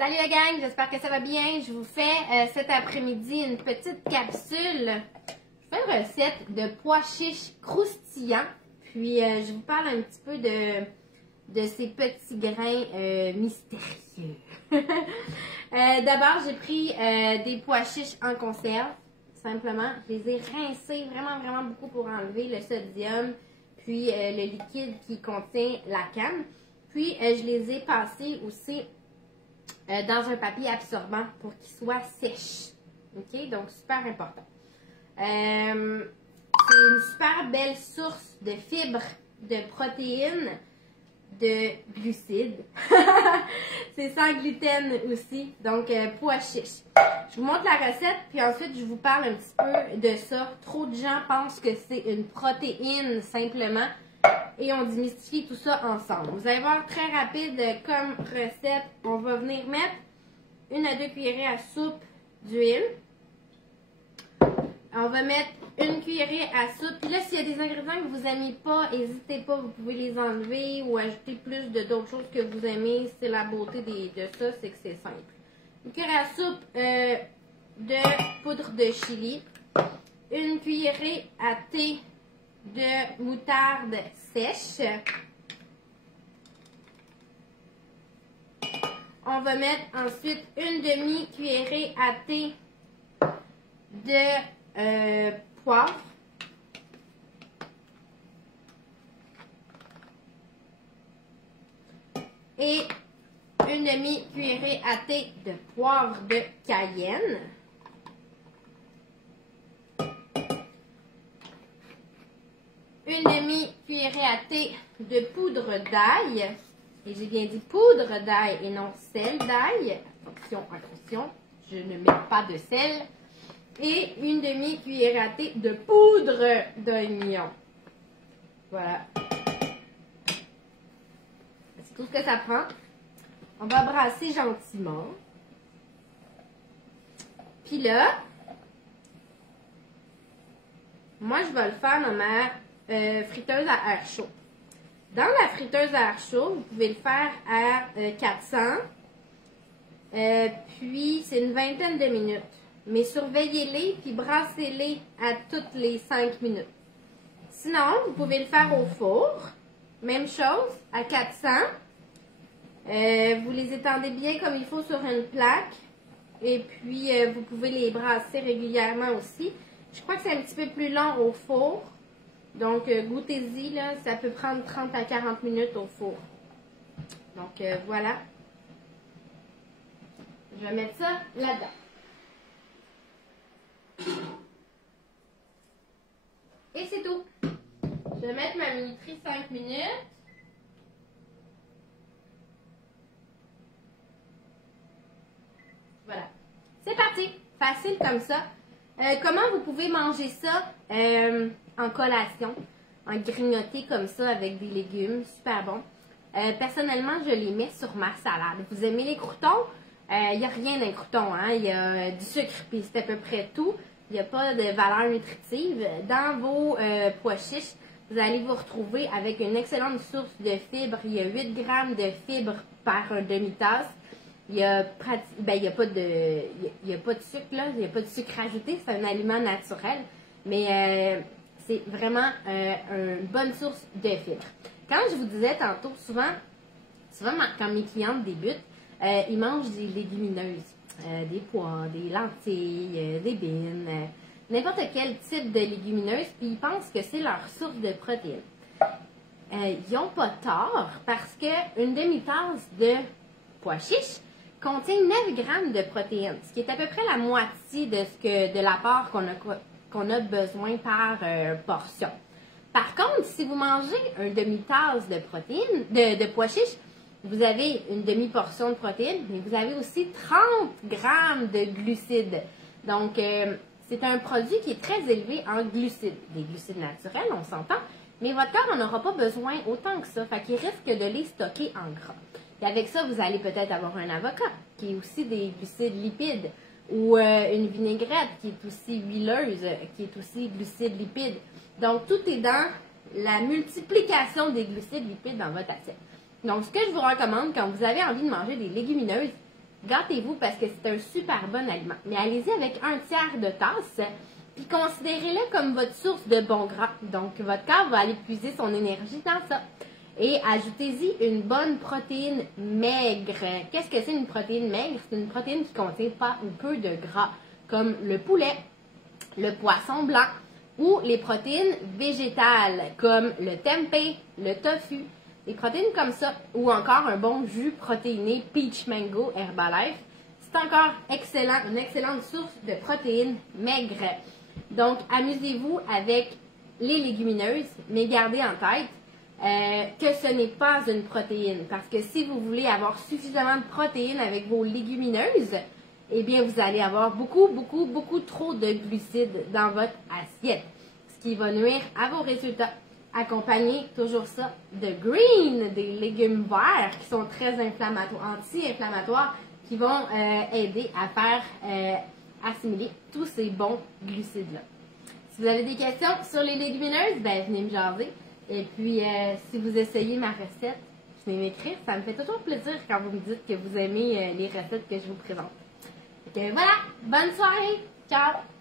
Salut la gang, j'espère que ça va bien. Je vous fais cet après-midi une petite capsule. Je fais une recette de pois chiches croustillants. Puis je vous parle un petit peu de ces petits grains mystérieux. D'abord, j'ai pris des pois chiches en conserve. Simplement, je les ai rincés vraiment beaucoup pour enlever le sodium. Puis le liquide qui contient la canne. Puis je les ai passés aussi dans un papier absorbant pour qu'ils soient sèches. OK? Donc, super important. C'est une super belle source de fibres, de protéines, de glucides. C'est sans gluten aussi. Donc, pois chiches. Je vous montre la recette, puis ensuite, je vous parle un petit peu de ça. Trop de gens pensent que c'est une protéine, simplement. Et on démystifie tout ça ensemble. Vous allez voir, très rapide comme recette, on va venir mettre 1 à 2 cuillerées à soupe d'huile. On va mettre 1 cuillerée à soupe. Puis là, s'il y a des ingrédients que vous n'aimez pas, n'hésitez pas, vous pouvez les enlever ou ajouter plus d'autres choses que vous aimez. C'est la beauté de ça, c'est que c'est simple. 1 cuillerée à soupe de poudre de chili. 1 cuillerée à thé de moutarde sèche. On va mettre ensuite 1 demi-cuillerée à thé de poivre. Et 1 demi-cuillerée à thé de poivre de cayenne. Une demi-cuillerée à thé de poudre d'ail. Et j'ai bien dit poudre d'ail et non sel d'ail. Attention, attention, je ne mets pas de sel. Et 1 demi-cuillerée à thé de poudre d'oignon. Voilà. C'est tout ce que ça prend. On va brasser gentiment. Puis là, moi je vais le faire dans ma friteuse à air chaud. Dans la friteuse à air chaud, vous pouvez le faire à 400. Puis, c'est une vingtaine de minutes. Mais surveillez-les puis brassez-les à toutes les 5 minutes. Sinon, vous pouvez le faire au four. Même chose, à 400. Vous les étendez bien comme il faut sur une plaque. Et puis, vous pouvez les brasser régulièrement aussi. Je crois que c'est un petit peu plus long au four. Donc, goûtez-y, là, ça peut prendre 30 à 40 minutes au four. Donc, voilà. Je vais mettre ça là-dedans. Et c'est tout. Je vais mettre ma minuterie 5 minutes. Voilà. C'est parti. Facile comme ça. Comment vous pouvez manger ça en collation, en grignoté comme ça avec des légumes, super bon. Personnellement, je les mets sur ma salade. Vous aimez les croûtons? Il n'y a rien d'un crouton, hein? Il y a du sucre, puis c'est à peu près tout. Il n'y a pas de valeur nutritive. Dans vos pois chiches, vous allez vous retrouver avec une excellente source de fibres. Il y a 8 grammes de fibres par demi-tasse. Il n'y a, pas de sucre, là. Il n'y a pas de sucre ajouté. C'est un aliment naturel. Mais c'est vraiment une bonne source de fibres. Quand je vous disais tantôt, souvent quand mes clientes débutent, ils mangent des légumineuses. Des pois, des lentilles, des beans, n'importe quel type de légumineuses. Puis ils pensent que c'est leur source de protéines. Ils n'ont pas tort parce qu'une demi-tasse de pois chiches contient 9 grammes de protéines, ce qui est à peu près la moitié de l'apport qu'on a besoin par portion. Par contre, si vous mangez une demi-tasse de protéines, de pois chiches, vous avez une demi-portion de protéines, mais vous avez aussi 30 grammes de glucides. Donc, c'est un produit qui est très élevé en glucides. Des glucides naturels, on s'entend, mais votre corps n'en aura pas besoin autant que ça. Fait qu'il risque de les stocker en gras. Et avec ça, vous allez peut-être avoir un avocat, qui est aussi des glucides lipides, ou une vinaigrette, qui est aussi huileuse, qui est aussi glucides lipides. Donc, tout est dans la multiplication des glucides lipides dans votre assiette. Donc, ce que je vous recommande quand vous avez envie de manger des légumineuses, gâtez-vous parce que c'est un super bon aliment. Mais allez-y avec 1/3 de tasse, puis considérez-le comme votre source de bon gras. Donc, votre corps va aller puiser son énergie dans ça. Et ajoutez-y une bonne protéine maigre. Qu'est-ce que c'est une protéine maigre? C'est une protéine qui contient pas ou peu de gras, comme le poulet, le poisson blanc, ou les protéines végétales, comme le tempeh, le tofu. Des protéines comme ça, ou encore un bon jus protéiné Peach Mango Herbalife. C'est encore excellent, une excellente source de protéines maigres. Donc, amusez-vous avec les légumineuses, mais gardez en tête que ce n'est pas une protéine. Parce que si vous voulez avoir suffisamment de protéines avec vos légumineuses, eh bien, vous allez avoir beaucoup trop de glucides dans votre assiette. Ce qui va nuire à vos résultats. Accompagnez toujours ça de green, des légumes verts qui sont très inflammatoires, anti-inflammatoires, qui vont aider à faire assimiler tous ces bons glucides-là. Si vous avez des questions sur les légumineuses, ben venez me jaser. Et puis, si vous essayez ma recette, venez m'écrire. Ça me fait toujours plaisir quand vous me dites que vous aimez les recettes que je vous présente. Donc voilà, bonne soirée! Ciao!